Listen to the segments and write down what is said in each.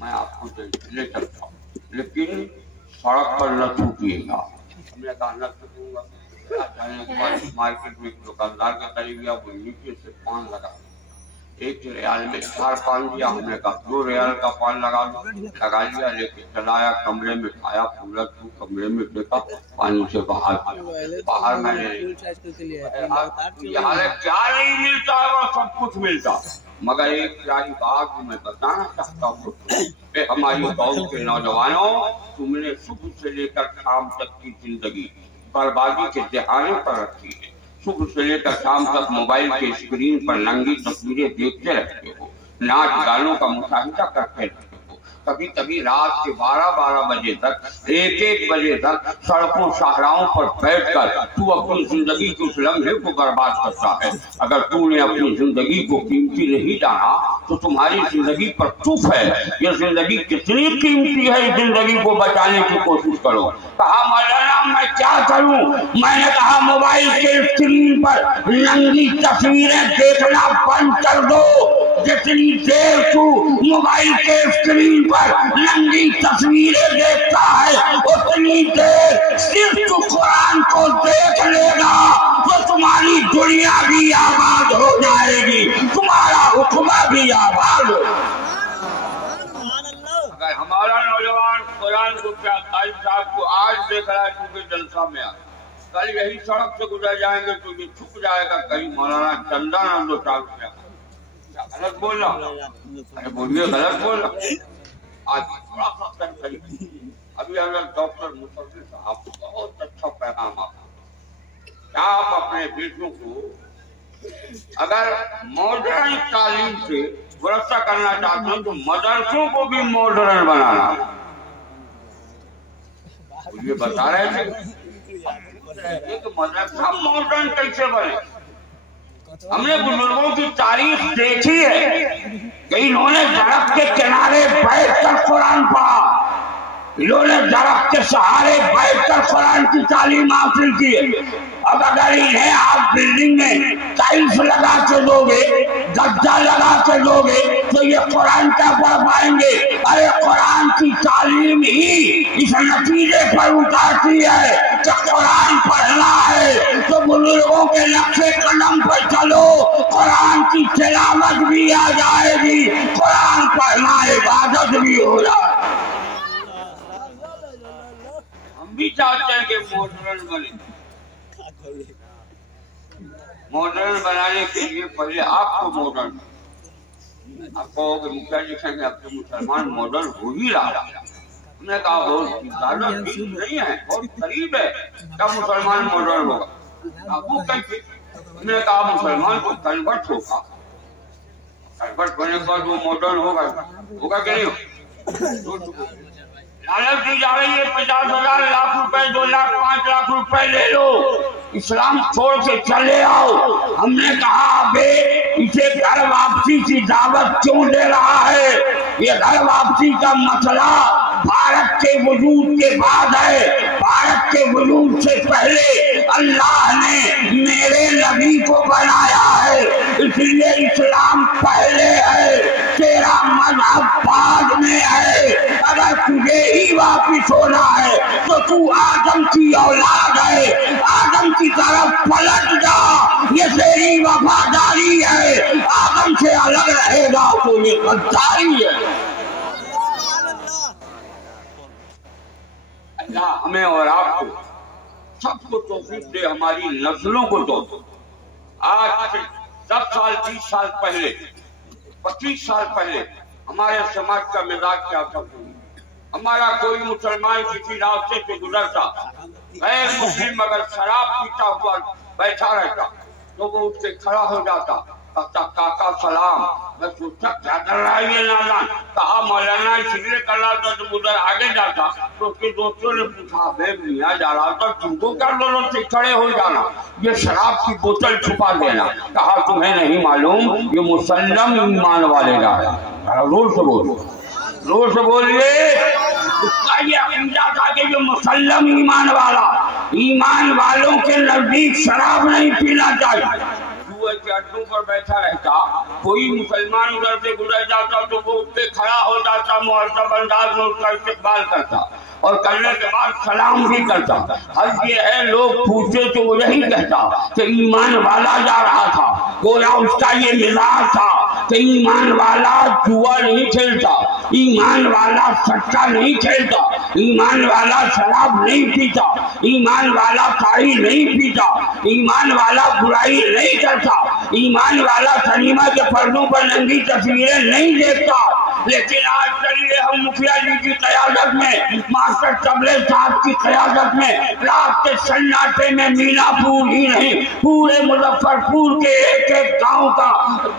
मैं आपको ले चलता हूँ, लेकिन सड़क पर न थूकिएगा। हमने कहा न थूकूंगा। मार्केट में दुकानदार के करीब गया, वो नीचे से पान लगा, 1 रियाल में 4 पान दिया। हमने कहा 2 रियाल का पान लगा लिया, लेके चलाया, कमरे में खाया, पूरा कमरे में देखा, पानी से बाहर मैंने यहाँ क्या नहीं मिलता है, वो सब कुछ मिलता, मगर एक प्यारी बात मैं बताना चाहता हूँ कि हमारी गाँव के नौजवानों, तुमने सुबह से लेकर शाम तक की जिंदगी बर्बादी के दहाने पर रखी है। सुबह से लेकर शाम तक मोबाइल के स्क्रीन पर नंगी तस्वीरें देखते रहते हो, नाच गानों का मुशाहिदा करते रहते हो, कभी कभी रात के 12-12 बजे तक, 1-1 बजे तक सड़कों शाहराहों पर बैठकर तू अपनी जिंदगी के उस लम्हे को बर्बाद करता है। अगर तूने अपनी जिंदगी को कीमती नहीं जाना तो तुम्हारी जिंदगी पर चुप है। ये जिंदगी कितनी कीमती है, इस जिंदगी को बचाने की कोशिश करो। कहा मौलाना मैं क्या करूं? मैंने कहा मोबाइल के स्क्रीन पर नंगी तस्वीरें देखना बंद कर दो। जितनी देर तू मोबाइल के स्क्रीन पर नंगी तस्वीरें देखता है, उतनी देर सिर्फ तू कुरान को देख लेगा तो तुम्हारी दुनिया भी आबाद हो जाएगी, तुम्हारा हुक्मा भी आबाद हो। अगर हमारा नौजवान कुरान को क्या ताई साहब को आज देख रहा है क्योंकि जलसा में आ, कल यही सड़क से गुजर जाएंगे तो ये छुप जाएगा कहीं मौलाना चंदा ना 2-4 रुपया। गलत बोल रहा? अरे बोलिए गलत बोल रहा। आज थोड़ा सा कर करिए। अभी अगर डॉक्टर मुसल्ली साहब बहुत अच्छा पैगाम आपको, आप अपने बेटों को अगर मॉडर्न तालीम से व्यवस्था करना चाहते हैं तो मदरसों को भी मॉडर्न बनाना। ये बता रहे थे कि मदरसा मॉडर्न कैसे बने। हमने बुजुर्गों की तारीफ देखी है कि इन्होंने दरख्त के किनारे बैठकर कुरान पढ़ा, इन्होंने दरख्त के सहारे बैठकर कुरान की तालीम हासिल की। अब अगर इन्हें आप बिल्डिंग में टाइल्स लगा के दोगे, गद्दा लगा के दोगे तो ये कुरान क्या पढ़ पाएंगे? अरे कुरान की तालीम ही इस नतीजे पर उतारती है कि कुरान पढ़ना है तो बुजुर्गों के नक्शे कदम पर चलो, कुरान की तिलावत भी आ जाएगी, कुरान पढ़ना इबादत भी हो जाए। हम भी चाहते हैं कि मॉडर्न बने। मॉडर्न बनाने के लिए पहले आपको मॉडर्न, आप कहोगे मुखिया जी कहेंगे अब तो मुसलमान मॉडर्न हो ही रहा। हमने कहा बहुत ज्यादा नहीं है, बहुत करीब है, तब मुसलमान मॉडर्न होगा। आपको कैसे? हमने कहा मुसलमान को कन्वर्ट होगा, कन्वर्ट होने के बाद वो मॉडर्न होगा कि नहीं? लालच दी जा रही है 50,000 लाख रुपए, 2 लाख 5 लाख रुपए ले लो, इस्लाम छोड़ के चले आओ। हमने कहा बे इसे घर वापसी की दावत क्यों दे रहा है? ये घर वापसी का मसला भारत के वजूद के बाद है। भारत के वजूद से पहले अल्लाह ने मेरे नबी को बनाया है, इसलिए इस्लाम पहले है, तेरा मजहब बाद में है। अगर तुझे ही वापिस होना है तो तू आदम की औलाद है, आदम की तरफ पलट जा, ये तेरी वफादारी है। आदम से अलग रहेगा तो ये गद्दारी है। अल्लाह हमें और आपको सबको तौफीक दे, हमारी नस्लों को दो। आज से 10 साल 20 साल पहले, 25 साल पहले हमारे समाज का मिजाज क्या था? हमारा कोई मुसलमान किसी रास्ते से गुजरता, गैर मुस्लिम अगर शराब पीता हुआ बैठा रहता तो वो उससे खड़ा हो जाता, कहता काका सलाम। मैं सोचता क्या कर रहा है ये नादान? कहा मौलाना इसलिए कर रहा था तो उधर आगे जाता तो उसके दोस्तों ने पूछा बे मियाँ जा रहा था तुमको क्या दोनों से खड़े हो जाना, ये शराब की बोतल छुपा देना। कहा तुम्हें नहीं मालूम ये मुसल्लम ईमान वाले का है। जोर से बोलो, जोर से बोलिए। उसका ये अकीदा था कि जो मुसल्लम ईमान वाला, ईमान वालों के नजदीक शराब नहीं पीना चाहिए। के अड्डों पर बैठा रहता کوئی مسلمان ادھر سے گزر جاتا تو وہ اٹھ کے کھڑا ہو جاتا، مہذب انداز میں اس کا استقبال کرتا اور کرنے کے بعد سلام بھی کرتا۔ حج یہ ہے، لوگ پوچھتے تو وہ یہی کہتا کہ ایمان والا جا رہا تھا، گویا اس کا یہ مزاج تھا کہ ایمان والا جوا نہیں کھیلتا، ایمان والا سٹا نہیں کھیلتا، ایمان والا شراب نہیں پیتا، ایمان والا تاڑی نہیں پیتا، ایمان والا برائی نہیں کرتا، ایمان والا سنیما کے پردوں پر ننگی تصویریں نہیں دیکھتا۔ لیکن آج چلیے ہم مکھیا جی کی قیادت میں، ماسٹر طبلے صاحب کی قیادت میں رات کے سناٹے میں مینا پور ہی نہیں پورے مظفر پور کے ایک ایک گاؤں کا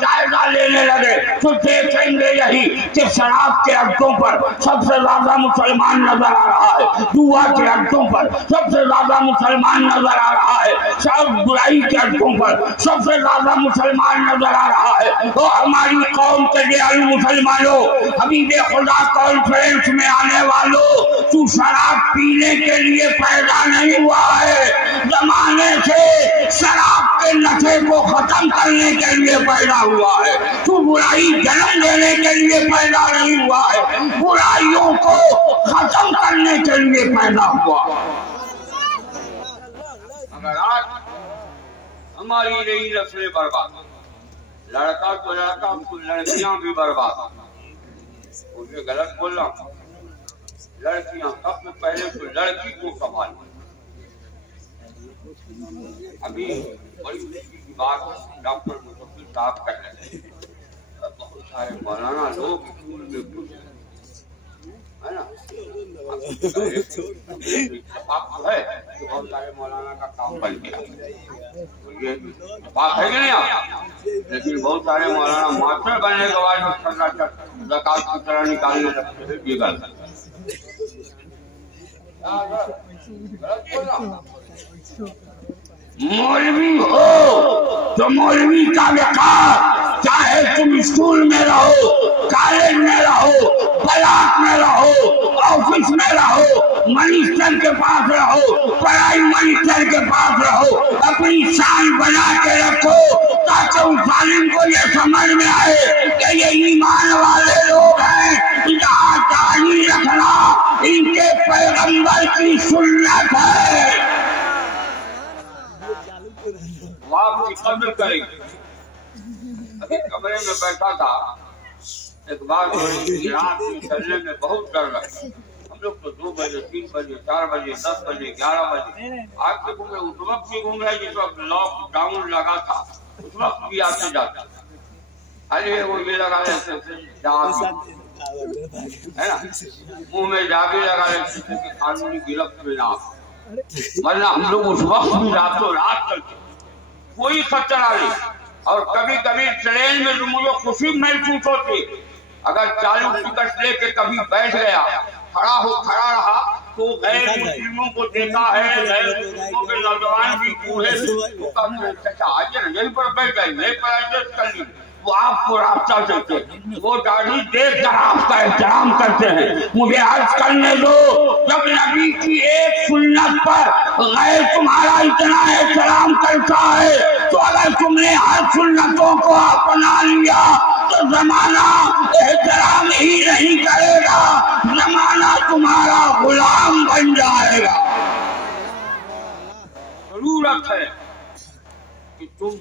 جائزہ لینے لگے تو دیکھیں گے یہی کہ شراب کے اڈوں پر سب سے زیادہ مسلمان نظر آ رہا ہے، جوا کے اڈوں پر سب سے زیادہ مسلمان نظر آ رہا ہے، سب برائی کے اڈوں پر سب سے زیادہ مسلمان نظر آ رہا ہے۔ وہ ہماری قوم کے دیالو مسلمانوں، حبیب خدا کانفرنس میں آنے والوں، تو شراب پینے کے لیے پیدا نہیں ہوا ہے، زمانے سے شراب کے نشے کو ختم کرنے کے لیے پیدا ہوا ہے۔ تو برائی جنم دینے کے لیے پیدا نہیں ہوا ہے، برائیوں کو ختم کرنے کے لیے پیدا ہوا۔ مگر آج ہماری نئی نسلیں برباد، لڑکا تو لڑکا، لڑکیاں بھی برباد۔ مجھے غلط بول رہا ہوں، لڑکیاں سب سے پہلے تو لڑکی کو سنبھالیں۔ ابھی بڑی کی بات ڈاکٹر مصطفی صاحب کہہ رہے ہیں، بہت سارے مولانا لوگ اسکول میں گھس ہے نا، اتفاق تو ہے کہ بہت سارے مولانا کا کام بن گیا، یہ اتفاق ہے کہ نہیں آپ؟ لیکن بہت سارے مولانا ماسٹر بننے کے بعد زکات کی طرح نکالنے لگتے ہیں، یہ غلط ہے۔ مولوی ہو تو مولوی کا وقار، چاہے تم اسکول میں رہو، کالج میں رہو، بلاک میں رہو، آفس میں رہو، منسٹر کے پاس رہو، پرائم منسٹر کے پاس رہو، اپنی شان بنا کے رکھو تاکہ اس ظالم کو یہ سمجھ میں آئے کہ یہ ایمان والے لوگ ہیں، یہاں داڑھی رکھنا ان کے پیغمبر کی سنت ہے۔ وہ آپ کی قدر کریں گے۔ ابھی کمرے میں بیٹھا تھا، ایک بار رات میں چلنے میں بہت ڈر لگا۔ ہم لوگ تو 2 بجے 3 بجے 4 بجے 10 بجے 11 بجے آج سے گھومے، اس وقت بھی گھوم رہے جس وقت لاک ڈاؤن لگا تھا، اس وقت بھی آتے جاتا تھا۔ ارے وہ یہ لگا رہتے تھے جاگ ہے نا، منہ میں جاگے لگا رہتے تھے کہ قانونی گرفت میں نہ، ورنہ ہم لوگ اس وقت بھی راتوں رات چلتے، کوئی خطرہ نہیں۔ اور کبھی کبھی ٹرین میں تو مجھے خوشی محسوس ہوتی، اگر چالو ٹکٹ لے کے کبھی بیٹھ گیا، کھڑا رہا تو غیر مسلموں کو دیکھا ہے، غیر مسلموں کے نوجوان بھی بوڑھے وہ کہتے ہیں چچا آئیے نا یہیں پر بیٹھ گئے، یہیں پر ایڈجسٹ کر لی، وہ آپ کو راستہ دیتے، وہ داڑھی دیکھ کر آپ کا احترام کرتے ہیں۔ مجھے عرض کرنے دو، جب نبی کی ایک سنت پر غیر تمہارا اتنا احترام کرتا ہے تو اگر تم نے ہر سنتوں کو اپنا لیا تو زمانہ احترام ہی نہیں کرے گا، زمانہ تمہارا غلام بن جائے گا۔ ضرورت ہے کہ تم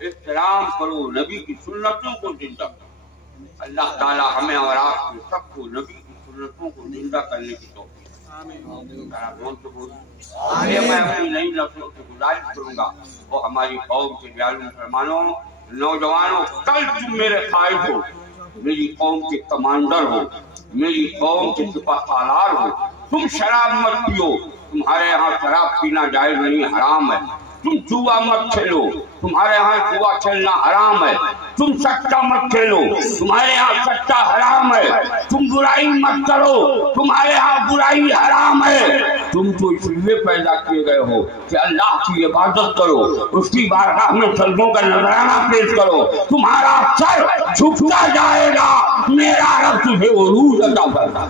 احترام کرو، نبی کی سنتوں کو زندہ کرو۔ اللہ تعالی ہمیں اور آپ کو سب کو نبی کی سنتوں کو زندہ کرنے کی توفیق۔ میں اپنی نئی نسلوں سے گزارش کروں گا، وہ ہماری قوم کے دیالو مسلمانوں، نوجوانوں، کل تم میرے قائد ہو، میری قوم کے کمانڈر ہو، میری قوم کے سپہ سالار ہو، تم شراب مت پیو، تمہارے یہاں شراب پینا جائز نہیں، حرام ہے۔ تم جوا مت کھیلو، تمہارے یہاں جوا کھیلنا حرام ہے۔ تم سٹا مت کھیلو، تمہارے یہاں سٹا حرام ہے۔ تم برائی مت کرو، تمہارے یہاں برائی حرام ہے۔ تم تو اس لیے پیدا کیے گئے ہو کہ اللہ کی عبادت کرو، اس کی بارگاہ میں سجدوں کا نذرانہ پیش کرو، تمہارا سر جھکتا جائے گا، میرا رب تجھے عروج عطا کرتا ہے۔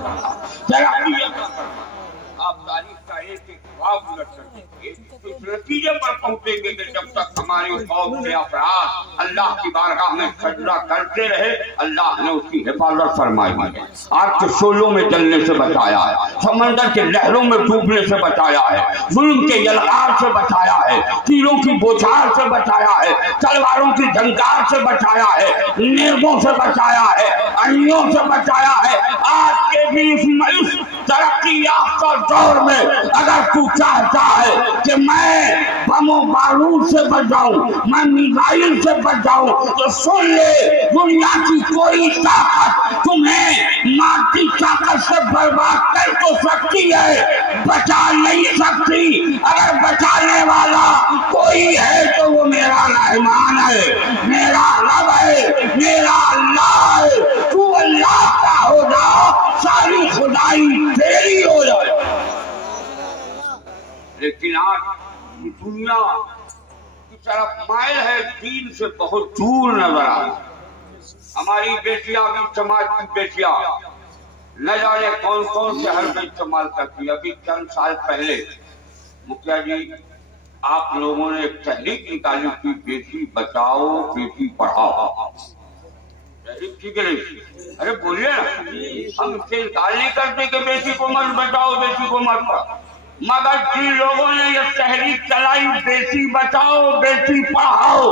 آپ تاریخ کا ایک ایک خواب الٹ کر دیجیے، इस नतीजे पर पहुंचेंगे कि जब तक हमारी कौम के अफराद अल्लाह की बारगाह में सजदा करते रहे, अल्लाह ने उसकी हिफाजत फरमाई है। आग के शोलों में जलने से बचाया है, समंदर के लहरों में डूबने से बचाया है, जुल्म के यलगार से बचाया है, तीरों की बौछार से बचाया है, तलवारों की झंकार से बचाया है, नेज़ों से बचाया है, अनियों से बचाया है। आज के भी इस तरक्की याफ्ता दौर में अगर तू चाहता है कि मैं बमों बारूद से बच जाऊं, मैं मिसाइल से बच जाऊं, तो सुन ले, दुनिया की कोई ताकत तुम्हें मादी ताकत से बर्बाद कर तो सकती है, बचा नहीं सकती। अगर बचाने वाला कोई है तो वो मेरा रहमान है, मेरा रब है, मेरा अल्लाह है। तू अल्लाह का हो जा, सारी खुदाई तेरी हो जाए। लेकिन आज दुनिया की तरफ माइल है, दीन से बहुत दूर नजर आ रहा। हमारी बेटियां भी, समाज की बेटियां न जाने कौन कौन से हरबे इस्तेमाल करती। अभी चंद साल पहले मुखिया जी आप लोगों ने एक तहरीक निकाली थी, बेटी बचाओ बेटी पढ़ाओ। ठीक है नहीं? अरे बोलिए ना, हम इससे इनकार नहीं करते कि बेटी को मत बचाओ बेटी को मत पढ़ाओ, मगर जिन लोगों ने ये तहरीक चलाई बेटी बचाओ बेटी पढ़ाओ,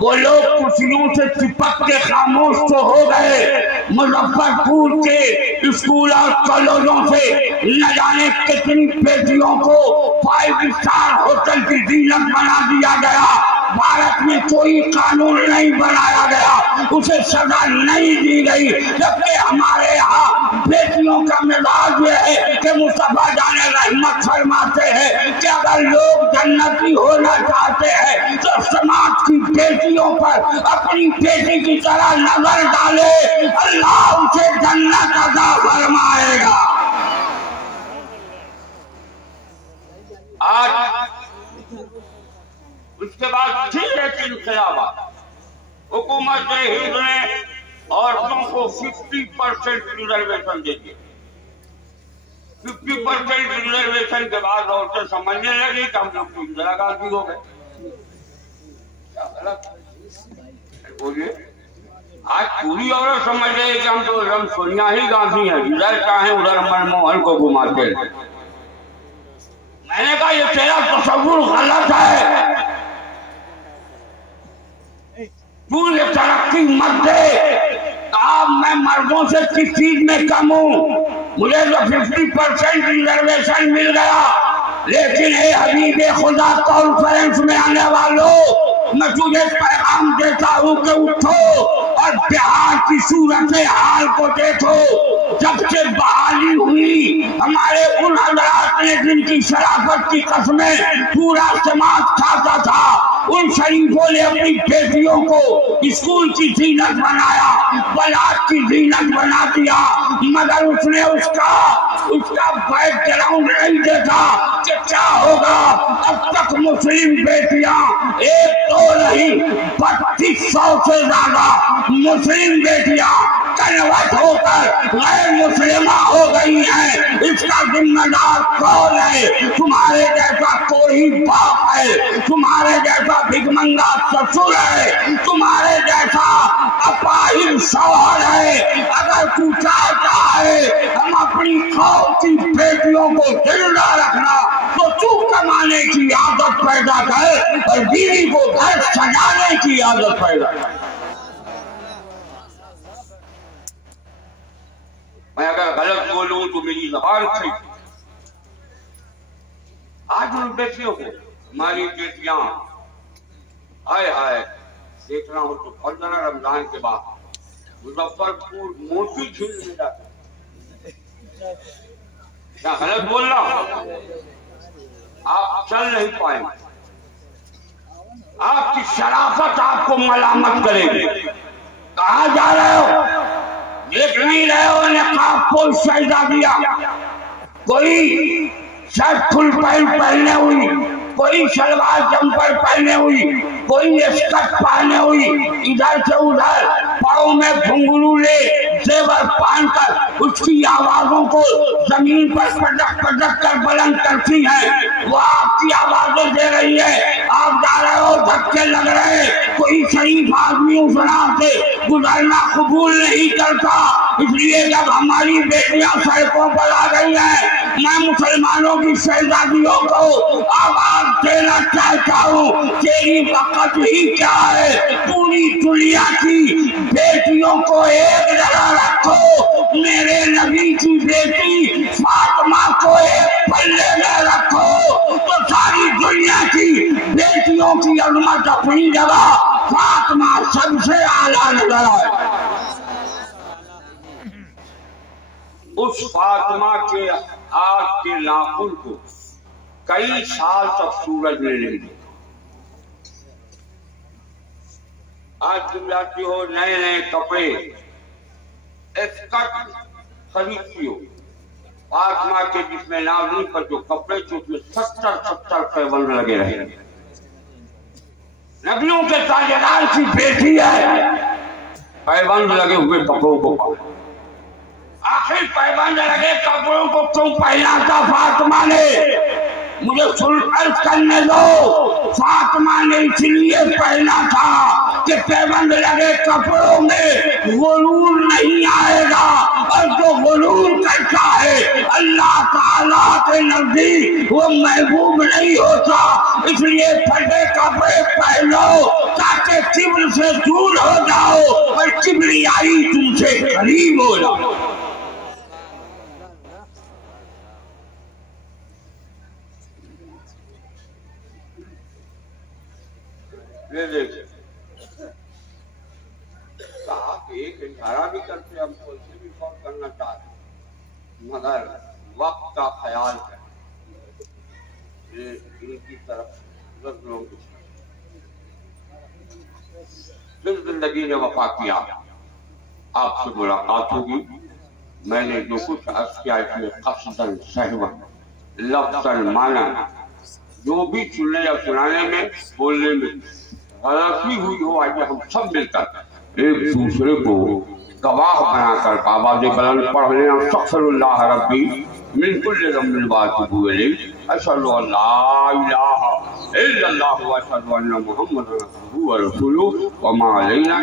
वो लोग कुर्सियों से चिपक के खामोश तो हो गए। मुजफ्फरपुर के स्कूल और कॉलेजों से न जाने कितनी बेटियों को 5 स्टार होटल की जीनत बना दिया गया। भारत में कोई कानून नहीं बनाया गया, उसे सजा नहीं दी गई, जबकि हमारे यहाँ बेटियों का मिजाज ये है कि मुस्तफा जाने रहमत फरमाते हैं कि अगर लोग जन्नती होना चाहते हैं तो समाज की बेटियों पर अपनी बेटी की तरह नजर डाले, अल्लाह उसे जन्नत अता फरमाएगा। आज उसके बाद फिर एक इंकलाब, हुकूमत हिंद ने औरतों को 50% रिजर्वेशन दे दिया। 50% रिजर्वेशन के बाद औरतें समझने लगी कि हम लोग इंदिरा गांधी हो गए। बोलिए, आज पूरी औरत समझ रही कि हम तो एकदम सोनिया ही गांधी हैं, जिधर चाहे उधर मनमोहन को घुमाते हैं। मैंने कहा ये तेरा तसव्वुर गलत है, तू ये तरक्की मत दे। आप मैं मर्दों से किस चीज में कम हूँ? मुझे तो 50% रिजर्वेशन मिल गया, लेकिन हे हबीबे खुदा कॉन्फ्रेंस में आने वालों, मैं तुझे पैगाम देता हूँ कि उठो और बिहार की सूरत हाल को देखो। जब से बहाली हुई, हमारे उन हजरात ने जिनकी शराफत की कसमें पूरा समाज खाता था, उन शरीफों ने अपनी बेटियों को स्कूल की जीनत बनाया, बलात की जीनत बना दिया, मगर उसने उसका बैकग्राउंड नहीं देखा कि क्या होगा। अब तक मुस्लिम बेटियां एक तो नहीं 3200 से ज्यादा मुस्लिम बेटियां कन्वर्ट होकर गैर मुस्लिमा हो गई हैं। इसका जिम्मेदार कौन है? तुम्हारे जैसा कोई बाप है, तुम्हारे जैसा भिखमंगा ससुर है, तुम्हारे जैसा अपाहिज शौहर है। अगर तू चाहता है हम अपनी कौम की बेटियों को जिंदा रखना, तो तू कमाने की आदत पैदा कर और बीवी को घर सजाने की आदत पैदा कर। मैं अगर गलत बोलूं तो मेरी ज़बान से। आज उन बेटियों को, हमारी बेटियां हाय हाय देख रहा हूं तो 15 रमजान के बाद मुजफ्फरपुर मोती झील में जाते। क्या गलत बोल रहा हूं? आप चल नहीं पाएंगे, आपकी शराफत आपको मलामत करेगी। कहाँ जा रहे हो? देख नहीं रहे हो नकाब पोश सजदा दिया, कोई शर्ट फुल पैंट पहने हुई, कोई सलवार जंपर पहने हुई, कोई स्कर्ट पहने हुई, इधर से उधर पाँव में घुंघरू ले زیور پہن کر اس کی آوازوں کو زمین پر پٹک پٹک کر بلند کرتی ہیں. وہ آپ کی آوازیں دے رہی ہے, آپ جا رہے ہو, دھکے لگ رہے, کوئی شریف آدمی اس راہ سے گزرنا قبول نہیں کرتا. اس لیے جب ہماری بیٹیاں سڑکوں پر آ گئی ہیں, میں مسلمانوں کی شہزادیوں کو آواز دینا چاہتا ہوں, تیری وقت ہی کیا ہے, پوری دنیا کی بیٹیوں کو ایک جگہ رکھو, میرے نبی کی بیٹی فاطمہ کو ایک پلے میں رکھو تو ساری دنیا کی بیٹیوں کی عظمت اپنی جگہ, فاطمہ سب سے اعلیٰ نظر آئے. اس فاطمہ کے ہاتھ کے ناخن کو کئی سال تک سورج نے نہیں دیکھا. آج تم جاتی ہو نئے نئے کپڑے اسکرٹ خریدتی ہو, فاطمہ کے جسم نازنی پر جو کپڑے تھے اس میں 70 پیبند لگے رہے. نبیوں کے تاجدار کی بیٹی ہے, پیبند لگے ہوئے کپڑوں کو پہنا. آخر پیبند لگے کپڑوں کو کیوں پہنا تھا فاطمہ نے؟ مجھے عرض کرنے دو. فاطمہ نے اس لیے پہنا تھا کہ پیبند لگے کپڑوں میں غرور نہیں آئے گا, اور جو غرور کرتا ہے اللہ تعالیٰ کے نزدیک وہ محبوب نہیں ہوتا. اس لیے پھٹے کپڑے پہنو تاکہ کبر سے دور ہو جاؤ اور کبریائی تم سے قریب ہو جاؤ. صاحب ایک اشارہ بھی کرتے, ہم کو اسے بھی فوق کرنا چاہتے ہیں, مگر وقت کا خیال ہے کہ ان کی طرف نظروں کی پھر زندگی نے وفا کیا, آپ سے ملاقات ہوگی. میں نے جو کچھ عرض کیا اس میں قصداً سہوا لفظاً مانا جو بھی سننے یا سنانے میں بولنے میں غلطی ہوئی ہو, آئیے ہم سب مل کر ایک دوسرے کو گواہ بنا کر آواز بلند پڑھ لیں, استغفر اللہ ربی من کل ذنب واتوب الیہ, اشہد ان لا الہ الا اللہ واشہد ان محمد رسولہ ورسولہ وما علینا